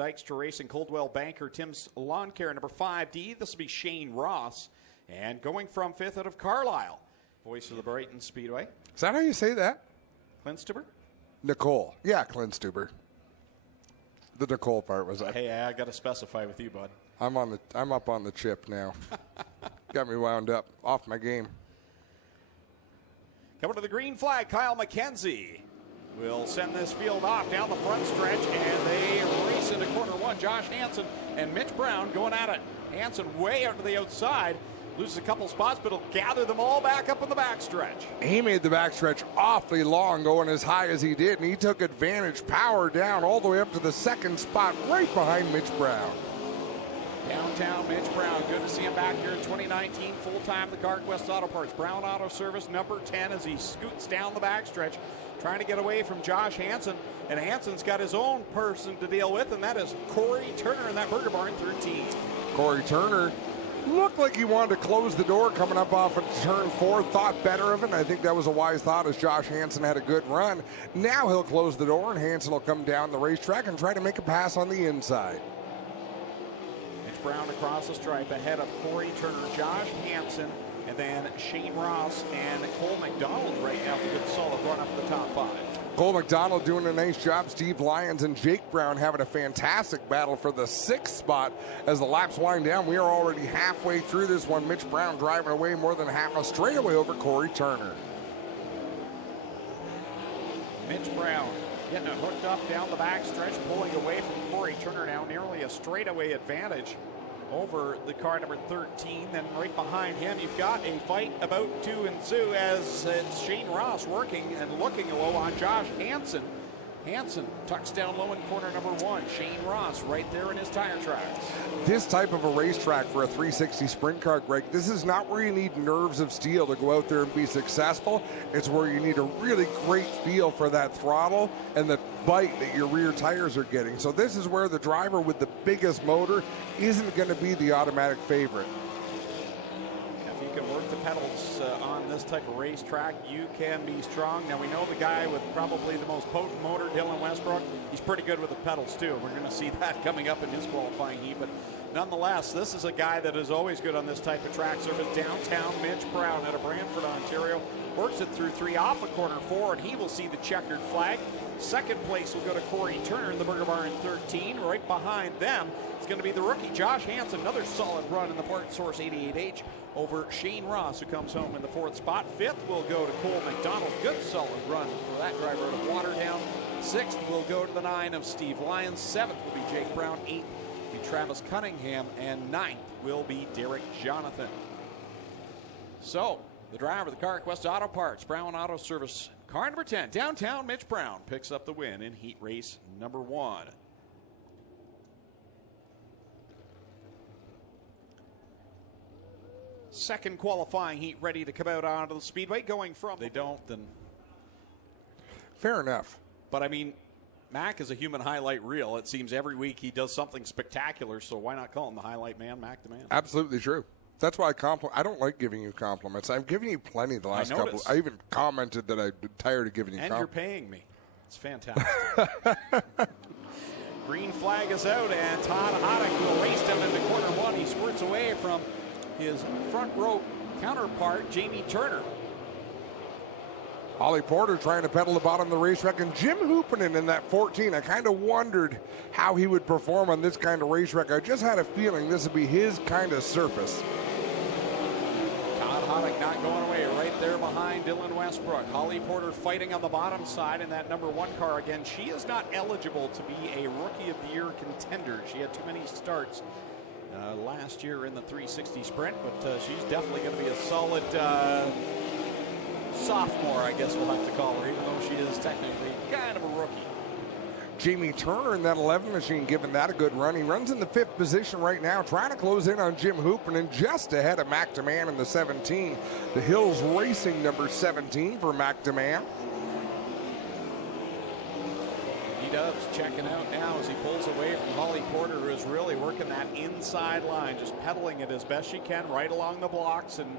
Dykstra Racing, Coldwell Banker, Tim's Lawn Care, number 5D. This will be Shane Ross. And going from 5th out of Carlisle, voice of the Brighton Speedway. Is that how you say that? Clintstuber? Nicole. Yeah, Clintstuber. The Nicole part was that. Hey, I got to specify with you, bud. I'm up on the chip now. Got me wound up. Off my game. Coming to the green flag, Kyle McKenzie will send this field off down the front stretch, and they race into corner 1. Josh Hansen and Mitch Brown going at it. Hansen way out to the outside. Loses a couple spots, but he'll gather them all back up in the backstretch. He made the backstretch awfully long, going as high as he did, and he took advantage, power down all the way up to the 2nd spot, right behind Mitch Brown. Downtown Mitch Brown, good to see him back here in 2019, full-time the CarQuest Auto Parts. Brown Auto Service, number 10, as he scoots down the backstretch, trying to get away from Josh Hansen. And Hansen's got his own person to deal with, and that is Corey Turner in that Burger Barn 13. Corey Turner looked like he wanted to close the door coming up off of turn 4, thought better of it, and I think that was a wise thought as Josh Hansen had a good run. Now he'll close the door, and Hansen will come down the racetrack and try to make a pass on the inside. Mitch Brown across the stripe ahead of Corey Turner, Josh Hansen, and then Shane Ross and Cole McDonald right now with a good solid run up the top 5. Cole McDonald doing a nice job. Steve Lyons and Jake Brown having a fantastic battle for the 6th spot as the laps wind down. We are already halfway through this one. Mitch Brown driving away more than half a straightaway over Corey Turner. Mitch Brown getting it hooked up down the backstretch, pulling away from Corey Turner now, nearly a straightaway advantage over the car number 13. Then right behind him, you've got a fight about to ensue as it's Shane Ross working and looking low on Josh Hansen. Hansen tucks down low in corner number 1. Shane Ross right there in his tire tracks. This type of a racetrack for a 360 sprint car, Greg, this is not where you need nerves of steel to go out there and be successful. It's where you need a really great feel for that throttle and the bite that your rear tires are getting. So this is where the driver with the biggest motor isn't going to be the automatic favorite. If you can work the pedals on this type of racetrack, you can be strong. Now we know the guy with probably the most potent motor, Dylan Westbrook, he's pretty good with the pedals too. We're going to see that coming up in his qualifying heat, but nonetheless, this is a guy that is always good on this type of track surface. Downtown Mitch Brown out of Brantford, Ontario, works it through 3 off of corner 4, and he will see the checkered flag. 2nd place will go to Corey Turner in the Burger Barn 13. Right behind them is going to be the rookie Josh Hansen. Another solid run in the Port Source 88H over Shane Ross, who comes home in the 4th spot. 5th will go to Cole McDonald. Good solid run for that driver out of Waterdown. 6th will go to the 9 of Steve Lyons. 7th will be Jake Brown. 8th will be Travis Cunningham. And 9th will be Derek Jonathan. So, the driver of the CarQuest Auto Parts, Brown Auto Service, car number 10, downtown Mitch Brown, picks up the win in heat race number 1. Second qualifying heat ready to come out onto the speedway, going from. They don't, then. Fair enough. But I mean, Mac is a human highlight reel. It seems every week he does something spectacular, so why not call him the highlight man, Mac the man? Absolutely true. That's why I don't like giving you compliments. I've given you plenty the last couple. I even commented that I'm tired of giving you compliments. And you're paying me. It's fantastic. Green flag is out, and Todd Hoddick will race down into corner 1. He squirts away from his front row counterpart, Jamie Turner. Ollie Porter trying to pedal the bottom of the racetrack, and Jim Hoopinen in that 14. I kind of wondered how he would perform on this kind of racetrack. I just had a feeling this would be his kind of surface. Todd Hoddick not going away, right there behind Dylan Westbrook. Holly Porter fighting on the bottom side in that number 1 car again. She is not eligible to be a Rookie of the Year contender. She had too many starts last year in the 360 sprint, but she's definitely going to be a solid sophomore, I guess we'll have to call her, even though she is technically kind of a rookie. Jamie Turner in that 11 machine, giving that a good run. He runs in the 5th position right now, trying to close in on Jim Hoopinen, just ahead of Mac DeMan in the 17. The Hills Racing number 17 for Mac DeMan. Dubs checking out now as he pulls away from Holly Porter, who is really working that inside line, just pedaling it as best she can right along the blocks, and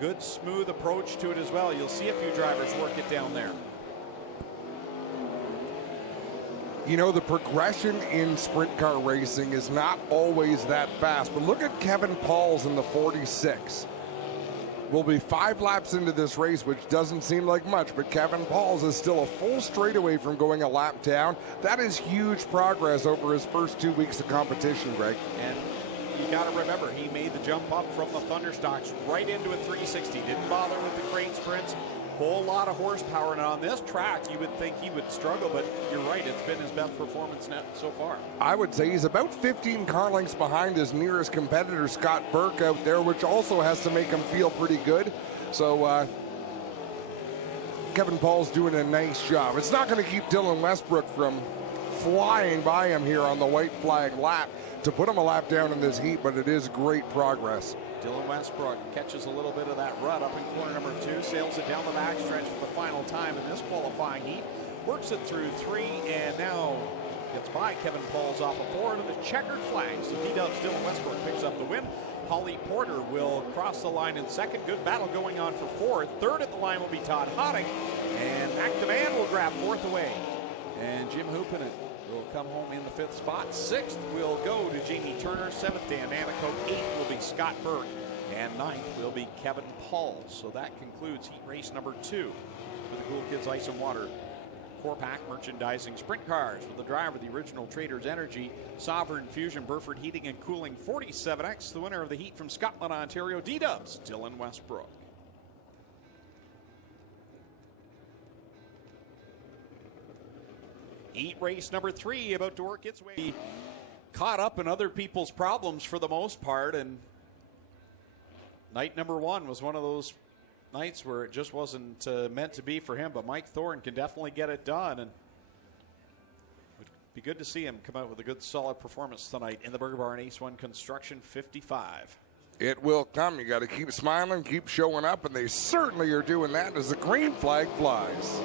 good smooth approach to it as well. You'll see a few drivers work it down there. You know, the progression in sprint car racing is not always that fast, but look at Kevin Pauls in the 46. We'll be 5 laps into this race, which doesn't seem like much, but Kevin Pauls is still a full straightaway from going a lap down. That is huge progress over his first 2 weeks of competition, Greg. And you got to remember, he made the jump up from the Thunderstocks right into a 360. Didn't bother with the crane sprints. Whole lot of horsepower, and on this track you would think he would struggle, but you're right, it's been his best performance net so far. I would say he's about 15 car lengths behind his nearest competitor, Scott Burke, out there, which also has to make him feel pretty good. So Kevin Paul's doing a nice job. It's not going to keep Dylan Westbrook from flying by him here on the white flag lap to put him a lap down in this heat, but it is great progress. Dylan Westbrook catches a little bit of that rut up in corner number 2, sails it down the backstretch for the final time in this qualifying heat, works it through 3, and now gets by Kevin Pauls off a 4 to the checkered flag. So D-Dubs Dylan Westbrook picks up the win. Holly Porter will cross the line in second. Good battle going on for 4th. Third at the line will be Todd Hotting, and McDevan will grab 4th away. And Jim Hoopinen will come home in the 5th spot. 6th will go to Jamie Turner. 7th, Dan Anico. 8th will be Scott Burke. And 9th will be Kevin Pauls. So that concludes heat race number 2 for the Cool Kids Ice and Water four-pack merchandising sprint cars with the driver of the original Traders Energy, Sovereign Fusion, Burford Heating and Cooling 47X. The winner of the heat from Scotland, Ontario, D-Dubs, Dylan Westbrook. Heat race number 3 about to work its way. Caught up in other people's problems for the most part, and night number 1 was one of those nights where it just wasn't meant to be for him, but Mike Thorne can definitely get it done, and it would be good to see him come out with a good solid performance tonight in the Burger Barn Ace 1 Construction 55. It will come. You got to keep smiling, keep showing up, and they certainly are doing that as the green flag flies.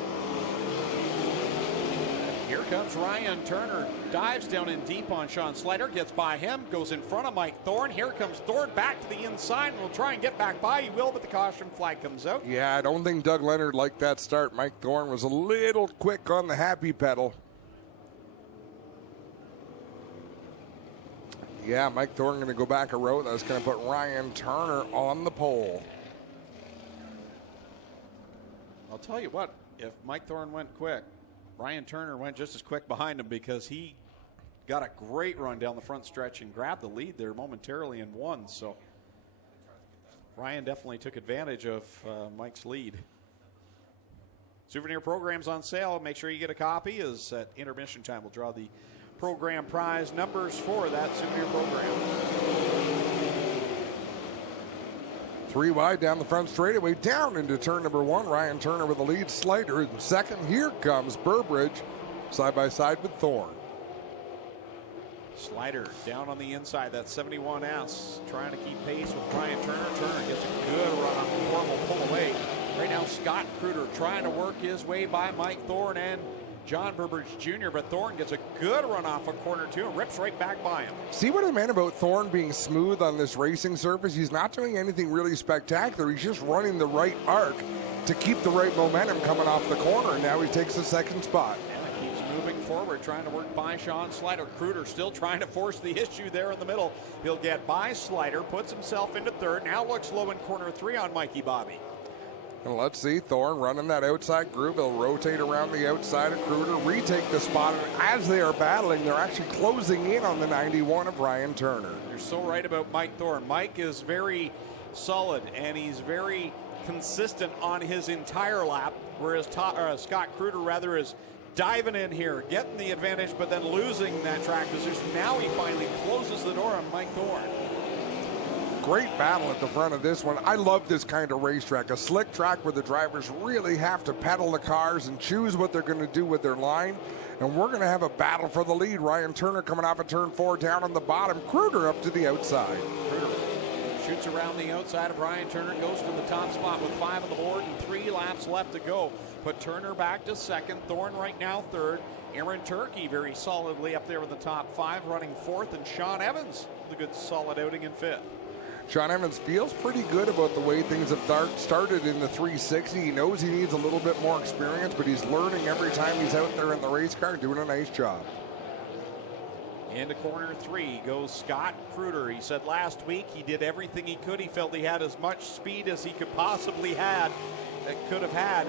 Here comes Ryan Turner, dives down in deep on Sean Slider, gets by him, goes in front of Mike Thorne. Here comes Thorne back to the inside and will try and get back by. He will, but the caution flag comes out. Yeah, I don't think Doug Leonard liked that start. Mike Thorne was a little quick on the happy pedal. Yeah, Mike Thorne going to go back a row. That's going to put Ryan Turner on the pole. I'll tell you what, if Mike Thorne went quick, Ryan Turner went just as quick behind him, because he got a great run down the front stretch and grabbed the lead there momentarily and won. So Ryan definitely took advantage of Mike's lead. Souvenir programs on sale. Make sure you get a copy, as at intermission time we'll draw the program prize numbers for that souvenir program. 3 wide down the front straightaway, down into turn number 1. Ryan Turner with the lead. Slider in second. Here comes Burbridge side by side with Thorne. Slider down on the inside. That 71S trying to keep pace with Ryan Turner. Turner gets a good run off the Thorne, will pull away. Right now Scott Kruder trying to work his way by Mike Thorne and John Burbridge Jr., but Thorne gets a good run off of corner 2 and rips right back by him. See what I meant about Thorne being smooth on this racing surface? He's not doing anything really spectacular. He's just running the right arc to keep the right momentum coming off the corner, and now he takes the second spot. And keeps moving forward, trying to work by Sean Slider. Kruder still trying to force the issue there in the middle. He'll get by Slider, puts himself into third, now looks low in corner 3 on Mikey Bobby. And let's see, Thorne running that outside groove. He'll rotate around the outside of Kruder, retake the spot. And as they are battling, they're actually closing in on the 91 of Ryan Turner. You're so right about Mike Thorne. Mike is very solid, and he's very consistent on his entire lap, whereas Scott Kruder is diving in here, getting the advantage, but then losing that track position. Now he finally closes the door on Mike Thorne. Great battle at the front of this one. I love this kind of racetrack, a slick track where the drivers really have to pedal the cars and choose what they're going to do with their line. And we're going to have a battle for the lead. Ryan Turner coming off of turn 4 down on the bottom. Kruder up to the outside. Kruder shoots around the outside of Ryan Turner, goes to the top spot with 5 on the board and 3 laps left to go. Put Turner back to second. Thorne right now third. Aaron Turkey very solidly up there with the top 5, running 4th, and Sean Evans with a good solid outing in 5th. Sean Evans feels pretty good about the way things have started in the 360. He knows he needs a little bit more experience, but he's learning every time he's out there in the race car, doing a nice job. Into corner 3 goes Scott Kruder. He said last week he did everything he could. He felt he had as much speed as he could possibly could have had,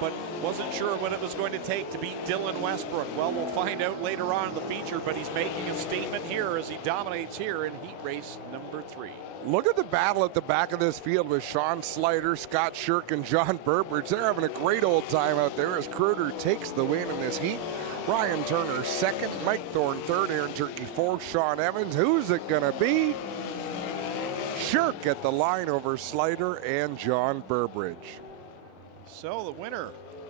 but wasn't sure what it was going to take to beat Dylan Westbrook. Well, we'll find out later on in the feature, but he's making a statement here as he dominates here in heat race number 3. Look at the battle at the back of this field with Sean Slider, Scott Shirk, and John Burbridge. They're having a great old time out there as Kruder takes the win in this heat. Ryan Turner second, Mike Thorne third, Aaron Turkey fourth, Sean Evans. Who's it going to be? Shirk at the line over Slider and John Burbridge. So the winner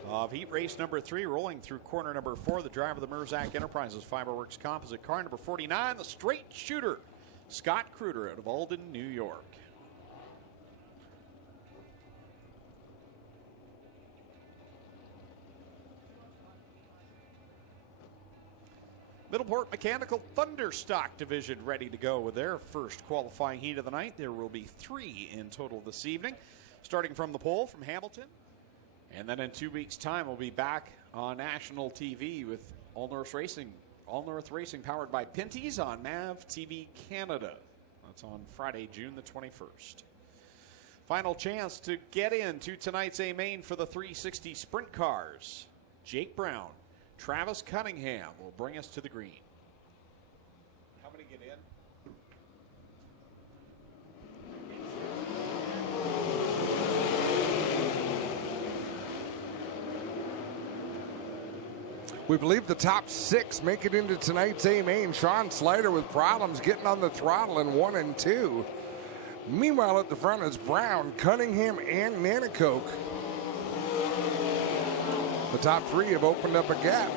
of heat race number 3, rolling through corner number 4, the driver of the Merzac Enterprises Fiberworks Composite car number 49, the straight shooter, Scott Kruder out of Alden, New York. Middleport Mechanical Thunderstock Division ready to go with their first qualifying heat of the night. There will be 3 in total this evening, starting from the pole from Hamilton. And then in 2 weeks' time, we'll be back on national TV with All North Racing powered by Pinty's on MAV TV Canada. That's on Friday, June the 21st. Final chance to get into tonight's A-Main for the 360 Sprint Cars. Jake Brown, Travis Cunningham will bring us to the green. How many get in? We believe the top 6 make it into tonight's A-Main. Sean Slider with problems getting on the throttle in 1 and 2. Meanwhile, at the front is Brown, Cunningham, and Nanacoke. The top 3 have opened up a gap.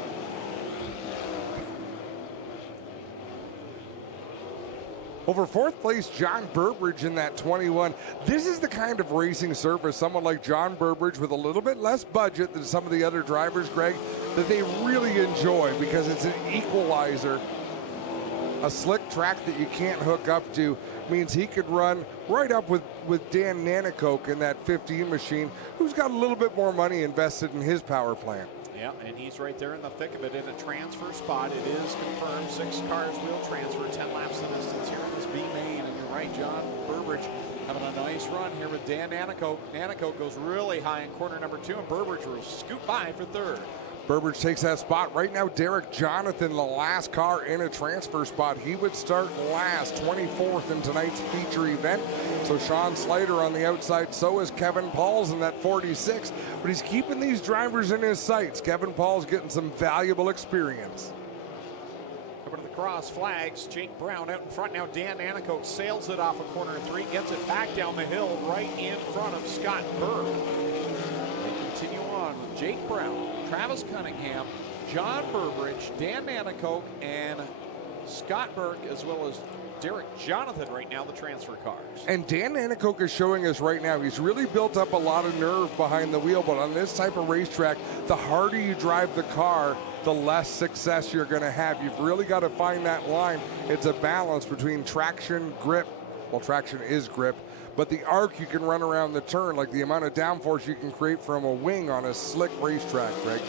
Over 4th place, John Burbridge in that 21. This is the kind of racing surface someone like John Burbridge with a little bit less budget than some of the other drivers, Greg, that they really enjoy because it's an equalizer. A slick track that you can't hook up to means he could run right up with Dan Nanacoke in that 15 machine, who's got a little bit more money invested in his power plant. Yeah, and he's right there in the thick of it in a transfer spot. It is confirmed 6 cars will transfer 10 laps the distance here in this B-Main. And you're right, John Burbridge having a nice run here with Dan Nanacoke. Nanacoke goes really high in corner number 2, and Burbridge will scoot by for 3rd. Burbridge takes that spot. Right now, Derek Jonathan, the last car in a transfer spot. He would start last, 24th in tonight's feature event. So Sean Slater on the outside. So is Kevin Pauls in that 46. But he's keeping these drivers in his sights. Kevin Pauls getting some valuable experience. Over to the cross flags. Jake Brown out in front now. Dan Nanacoke sails it off of corner 3. Gets it back down the hill right in front of Scott Berg. They continue on with Jake Brown, Travis Cunningham, John Burbridge, Dan Nanacoke, and Scott Burke, as well as Derek Jonathan right now, the transfer cars. And Dan Nanacoke is showing us right now, he's really built up a lot of nerve behind the wheel, but on this type of racetrack, the harder you drive the car, the less success you're going to have. You've really got to find that line. It's a balance between traction, grip. Well, traction is grip, but the arc you can run around the turn, like the amount of downforce you can create from a wing on a slick racetrack, Greg.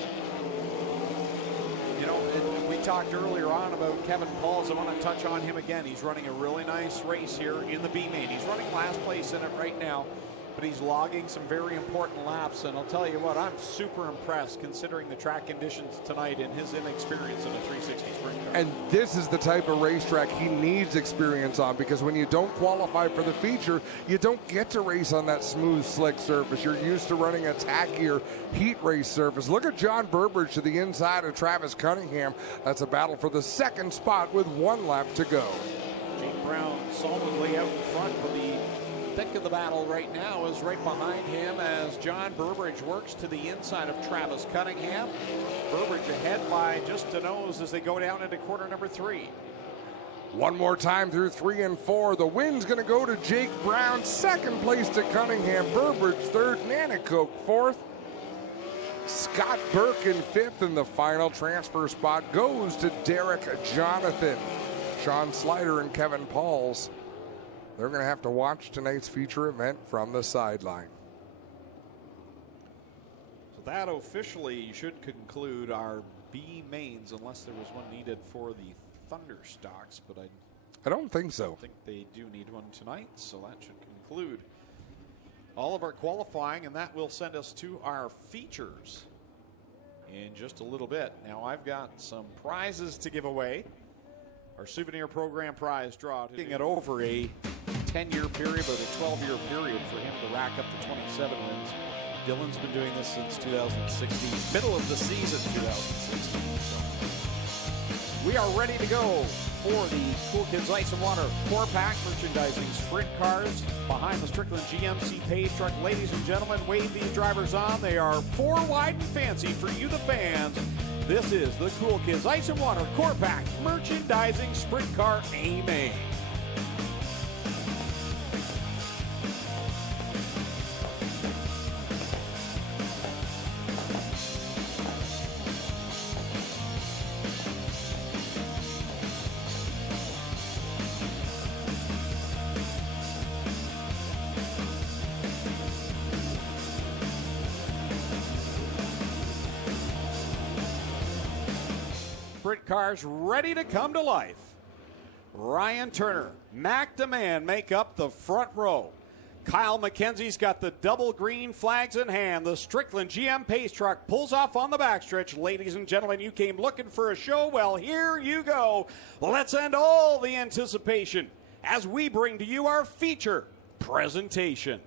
You know, we talked earlier on about Kevin Pauls. I want to touch on him again. He's running a really nice race here in the B-Main. He's running last place in it right now, but he's logging some very important laps. And I'll tell you what, I'm super impressed considering the track conditions tonight and his inexperience in a 360 sprint car. And this is the type of racetrack he needs experience on, because when you don't qualify for the feature, you don't get to race on that smooth, slick surface. You're used to running a tackier heat race surface. Look at John Burbridge to the inside of Travis Cunningham. That's a battle for the 2nd spot with 1 lap to go. Jake Brown solidly out in front, but the thick of the battle right now is right behind him as John Burbridge works to the inside of Travis Cunningham. Burbridge ahead by just a nose as they go down into corner number 3. One more time through 3 and 4. The win's going to go to Jake Brown. 2nd place to Cunningham. Burbridge 3rd. Nanacoke 4th. Scott Burke in 5th. And the final transfer spot goes to Derek Jonathan. Sean Slider and Kevin Pauls they're going to have to watch tonight's feature event from the sideline. So that officially should conclude our B mains, unless there was one needed for the Thunder stocks, but I don't think so. I think they do need one tonight, so that should conclude all of our qualifying, and that will send us to our features in just a little bit. Now I've got some prizes to give away. Our souvenir program prize draw, taking it over a 10-year period, but a 12-year period for him to rack up the 27 wins. Dylan's been doing this since 2016, middle of the season 2016. So we are ready to go for the Cool Kids Ice and Water 4-pack merchandising sprint cars behind the Strickland GMC Page truck. Ladies and gentlemen, wave these drivers on. They are 4 wide and fancy for you, the fans. This is the Cool Kids Ice and Water 4-pack merchandising sprint car A-Main. Sprint cars ready to come to life. Ryan Turner, Mac DeMann make up the front row. Kyle McKenzie's got the double green flags in hand. The Strickland GM Pace truck pulls off on the backstretch. Ladies and gentlemen, you came looking for a show. Well, here you go. Let's end all the anticipation as we bring to you our feature presentation.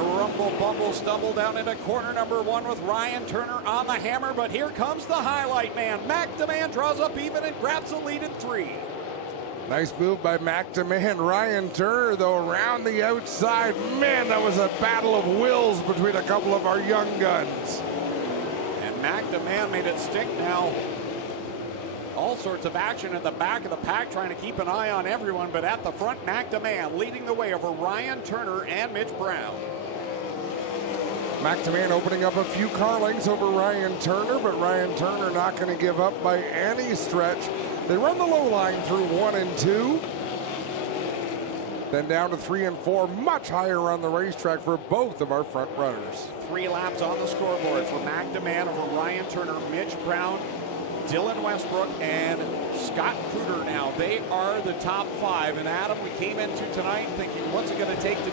Rumble, bumble, stumble down into corner number 1 with Ryan Turner on the hammer, but here comes the highlight man. Mac DeMann draws up even and grabs the lead in 3. Nice move by Mac DeMann. Ryan Turner, though, around the outside. Man, that was a battle of wills between a couple of our young guns. And Mac DeMann made it stick now. All sorts of action at the back of the pack, trying to keep an eye on everyone, but at the front, Mac DeMann leading the way over Ryan Turner and Mitch Brown. Mac DeMann opening up a few car lengths over Ryan Turner, but Ryan Turner not going to give up by any stretch. They run the low line through 1 and 2. Then down to 3 and 4, much higher on the racetrack for both of our front runners. 3 laps on the scoreboard for Mac DeMann over Ryan Turner, Mitch Brown, Dylan Westbrook, and Scott Kruger. Now they are the top 5. And Adam, we came into tonight thinking, what's it going to take to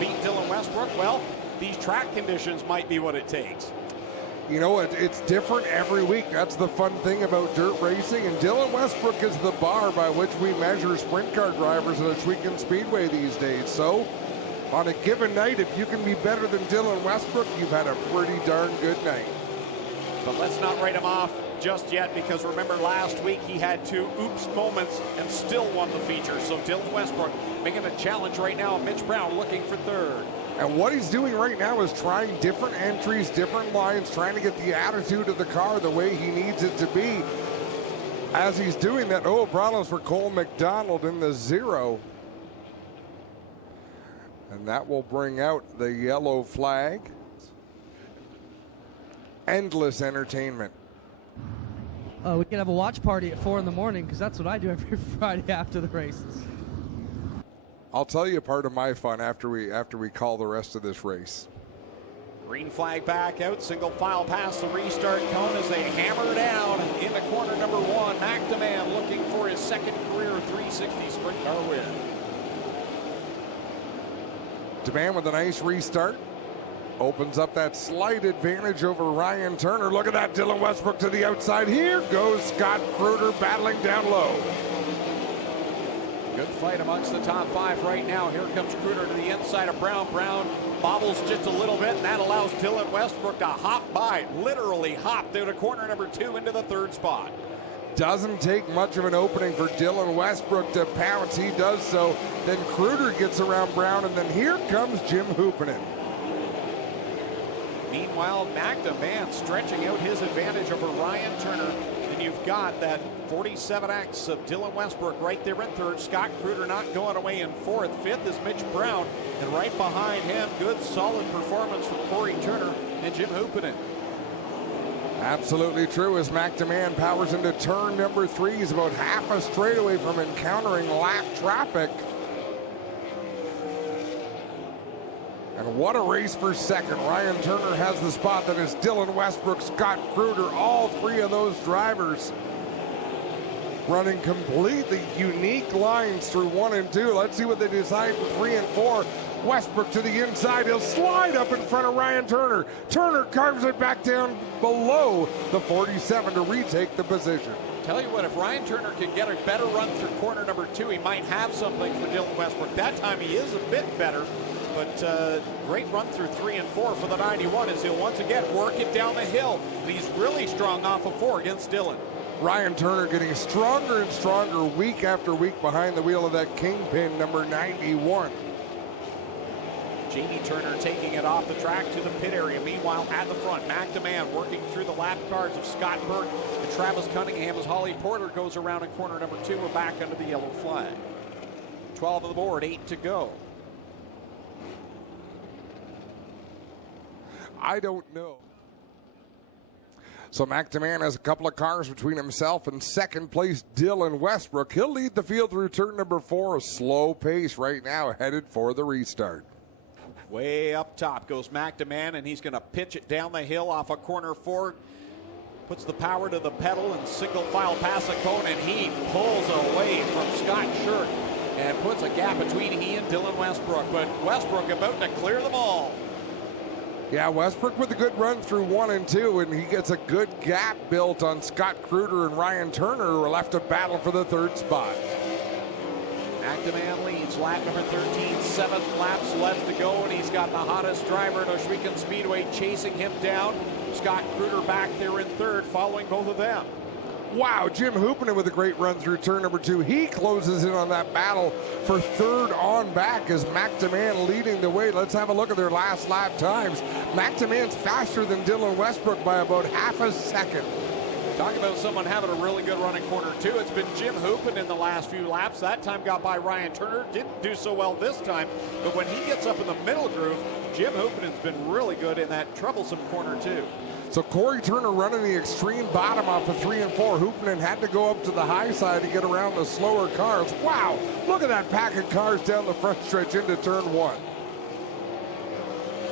beat Dylan Westbrook? Well, these track conditions might be what it takes. You know, it's different every week. That's the fun thing about dirt racing. And Dylan Westbrook is the bar by which we measure sprint car drivers at Ashwegan Speedway these days. So, on a given night, if you can be better than Dylan Westbrook, you've had a pretty darn good night. But let's not write him off just yet, because remember last week he had 2 oops moments and still won the feature. So Dylan Westbrook making a challenge right now. Mitch Brown looking for 3rd. And what he's doing right now is trying different entries, different lines, trying to get the attitude of the car the way he needs it to be. As he's doing that, problems for Cole McDonald in the 0. And that will bring out the yellow flag. Endless entertainment. We can have a watch party at 4 in the morning, because that's what I do every Friday after the races. I'll tell you part of my fun after we call the rest of this race. Green flag back out, single file past the restart cone as they hammer down into corner number 1. Mac DeMann looking for his 2nd career 360 sprint car win. DeMann with a nice restart. Opens up that slight advantage over Ryan Turner. Look at that, Dylan Westbrook to the outside. Here goes Scott Kruger battling down low. Good fight amongst the top 5 right now. Here comes Kruger to the inside of Brown. Brown bobbles just a little bit, and that allows Dylan Westbrook to hop by, literally hop down to corner number 2 into the 3rd spot. Doesn't take much of an opening for Dylan Westbrook to pounce. He does so. Then Kruger gets around Brown, and then here comes Jim Hoopinen. Meanwhile, Mac DeMann stretching out his advantage over Ryan Turner. And you've got that 47X of Dylan Westbrook right there in 3rd. Scott Kruger not going away in 4th. 5th is Mitch Brown. And right behind him, good solid performance from Corey Turner and Jim Hoopinen. Absolutely true as McDeman powers into turn number 3. He's about half a straightaway from encountering lap traffic. And what a race for second. Ryan Turner has the spot. That is Dylan Westbrook, Scott Kruger, all three of those drivers running completely unique lines through 1 and 2. Let's see what they decide for 3 and 4. Westbrook to the inside. He'll slide up in front of Ryan Turner. Turner carves it back down below the 47 to retake the position. Tell you what, if Ryan Turner can get a better run through corner number 2, he might have something for Dylan Westbrook. That time he is a bit better, but great run through 3 and 4 for the 91 as he'll once again work it down the hill. And he's really strong off of 4 against Dylan. Ryan Turner getting stronger and stronger week after week behind the wheel of that kingpin number 91. Jamie Turner taking it off the track to the pit area. Meanwhile, at the front, McDeman working through the lap cars of Scott Burke and Travis Cunningham as Holly Porter goes around in corner number 2. We're back under the yellow flag. 12 on the board, 8 to go. I don't know. So McDeman has a couple of cars between himself and second place Dylan Westbrook. He'll lead the field through turn number 4, a slow pace right now, headed for the restart. Way up top goes McDeman, and he's going to pitch it down the hill off of corner 4. Puts the power to the pedal and single file past the cone, and he pulls away from Scott Shirk and puts a gap between he and Dylan Westbrook. But Westbrook about to clear them all. Yeah, Westbrook with a good run through 1 and 2, and he gets a good gap built on Scott Kruger and Ryan Turner, who are left to battle for the 3rd spot. McDeman leads lap number 13, 7 laps left to go, and he's got the hottest driver at Ohsweken Speedway chasing him down. Scott Kruger back there in 3rd, following both of them. Wow, Jim Hoopinen with a great run through turn number 2. He closes in on that battle for 3rd on back as McDeman leading the way. Let's have a look at their last lap times. McDeman's faster than Dylan Westbrook by about half a second. Talking about someone having a really good run in corner 2. It's been Jim Hoopin in the last few laps. That time got by Ryan Turner. Didn't do so well this time. But when he gets up in the middle groove, Jim Hoopin's been really good in that troublesome corner 2. So Corey Turner running the extreme bottom off of 3 and 4. Hoopinen had to go up to the high side to get around the slower cars. Wow, look at that pack of cars down the front stretch into turn 1.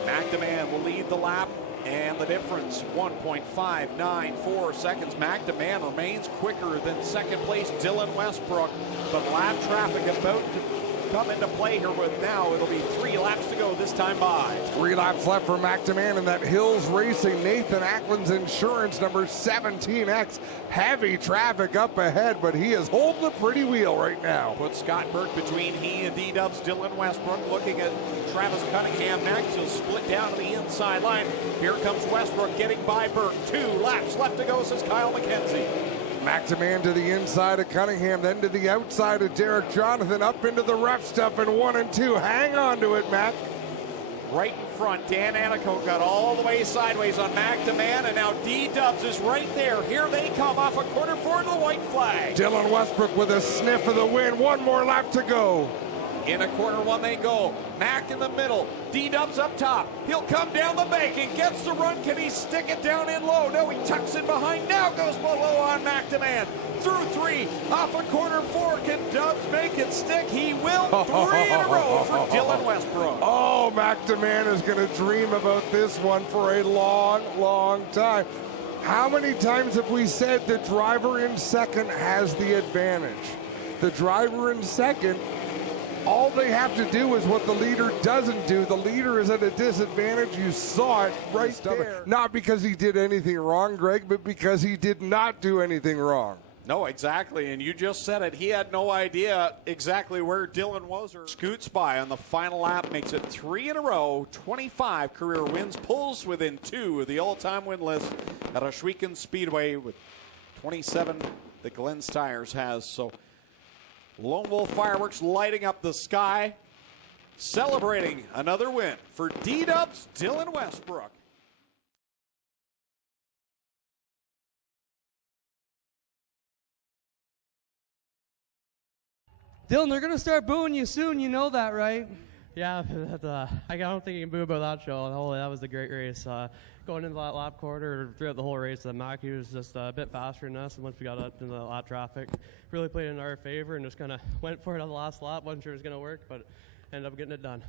McDeman will lead the lap. And the difference, 1.594 seconds. McDeman remains quicker than second place Dylan Westbrook. But lap traffic about to come into play here with now. It'll be 3 laps to go this time by. 3 laps left for McDeman, and that Hills Racing Nathan Ackland's Insurance number 17X. Heavy traffic up ahead, but he is holding the pretty wheel right now. Put Scott Burke between he and D-Dubs Dylan Westbrook. Looking at Travis Cunningham next. He'll split down to the inside line. Here comes Westbrook getting by Burke. 2 laps left to go, says Kyle McKenzie. McDeman to the inside of Cunningham, then to the outside of Derek Jonathan, up into the rough stuff in 1 and 2. Hang on to it, Mac. Right in front, Dan Anico got all the way sideways on McDeman, and now D-Dubs is right there. Here they come off of corner 4 to the white flag. Dylan Westbrook with a sniff of the win. 1 more lap to go. In a corner 1 they go. Mac in the middle. D-Dubs up top. He'll come down the bank and gets the run. Can he stick it down in low? No, he tucks it behind. Now goes below on McDeman. Through 3. Off of corner 4. Can Dubs make it stick? He will. 3 in a row for Dylan Westbrook. Oh, McDeman is going to dream about this one for a long, long time. How many times have we said the driver in second has the advantage? The driver in second, all they have to do is what the leader doesn't do. The leader is at a disadvantage. You saw it right there. Not because he did anything wrong, Greg, but because he did not do anything wrong. No, exactly, and you just said it. He had no idea exactly where Dylan was. Or scoots by on the final lap, makes it 3 in a row, 25 career wins, pulls within 2 of the all-time win list at Ohsweken Speedway with 27 that dmstyres has. So Lone Wolf Fireworks lighting up the sky, celebrating another win for D-Dubs Dylan Westbrook. Dylan, they're going to start booing you soon. You know that, right? Yeah, I don't think you can boo about that show. That was a great race. Going into that lap quarter throughout the whole race, Mackie was just a bit faster than us. And once we got up into the lap traffic, really played in our favor and just kind of went for it on the last lap. Wasn't sure it was going to work, but ended up getting it done.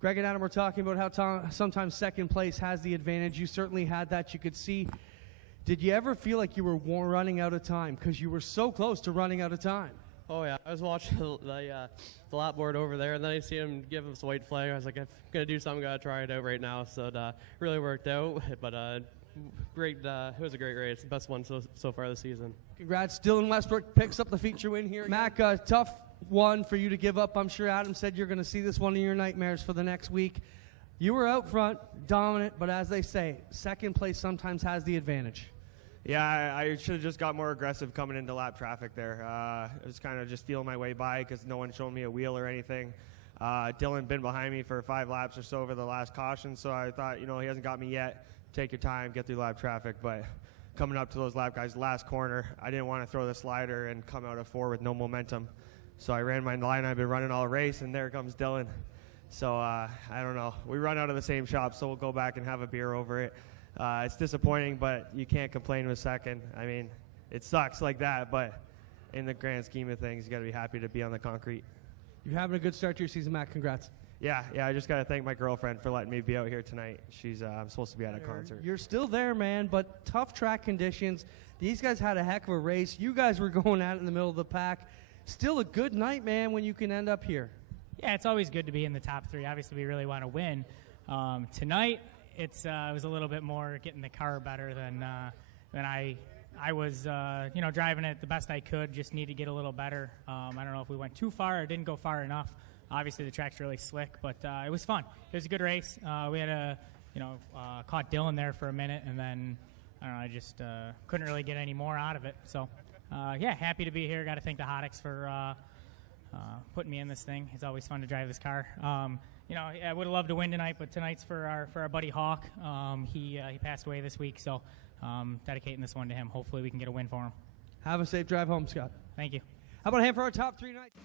Greg and Adam were talking about how sometimes second place has the advantage. You certainly had that. You could see. Did you ever feel like you were running out of time? Because you were so close to running out of time. Oh, yeah. I was watching the lap board over there, and then I see him give us a white flag. I was like, if I'm going to do something, got to try it out right now. So it really worked out. But great. It was a great race. The best one so far this season. Congrats. Dylan Westbrook picks up the feature win here. Mac, tough one for you to give up. I'm sure Adam said you're going to see this one of your nightmares for the next week. You were out front, dominant, but as they say, second place sometimes has the advantage. Yeah, I should have just got more aggressive coming into lap traffic there. I was kind of just feeling my way by because no one showed me a wheel or anything. Dylan been behind me for 5 laps or so over the last caution, so I thought, he hasn't got me yet. Take your time, get through lap traffic. But coming up to those lap guys, last corner, I didn't want to throw the slider and come out of 4 with no momentum. So I ran my line I've been running all race, and there comes Dylan. So I don't know. We run out of the same shop, so we'll go back and have a beer over it. It's disappointing, but you can't complain with second. I mean, it sucks like that, but in the grand scheme of things, you got to be happy to be on the concrete. You're having a good start to your season, Matt. Congrats. Yeah, I just got to thank my girlfriend for letting me be out here tonight. I'm supposed to be at a concert. You're still there, man, but tough track conditions. These guys had a heck of a race. You guys were going at it in the middle of the pack. Still a good night, man, when you can end up here. Yeah, it's always good to be in the top 3. Obviously, we really want to win. Tonight, it was a little bit more getting the car better than I was, driving it the best I could. Just need to get a little better. I don't know if we went too far or didn't go far enough. Obviously, the track's really slick, but it was fun. It was a good race. We had caught Dylan there for a minute, and then I don't know. I just couldn't really get any more out of it. So, happy to be here. Got to thank the Hoddicks for putting me in this thing. It's always fun to drive this car. I would have loved to win tonight, but tonight's for our buddy Hawk. He passed away this week, so dedicating this one to him. Hopefully we can get a win for him. Have a safe drive home, Scott. Thank you. How about a hand for our top 3 nights?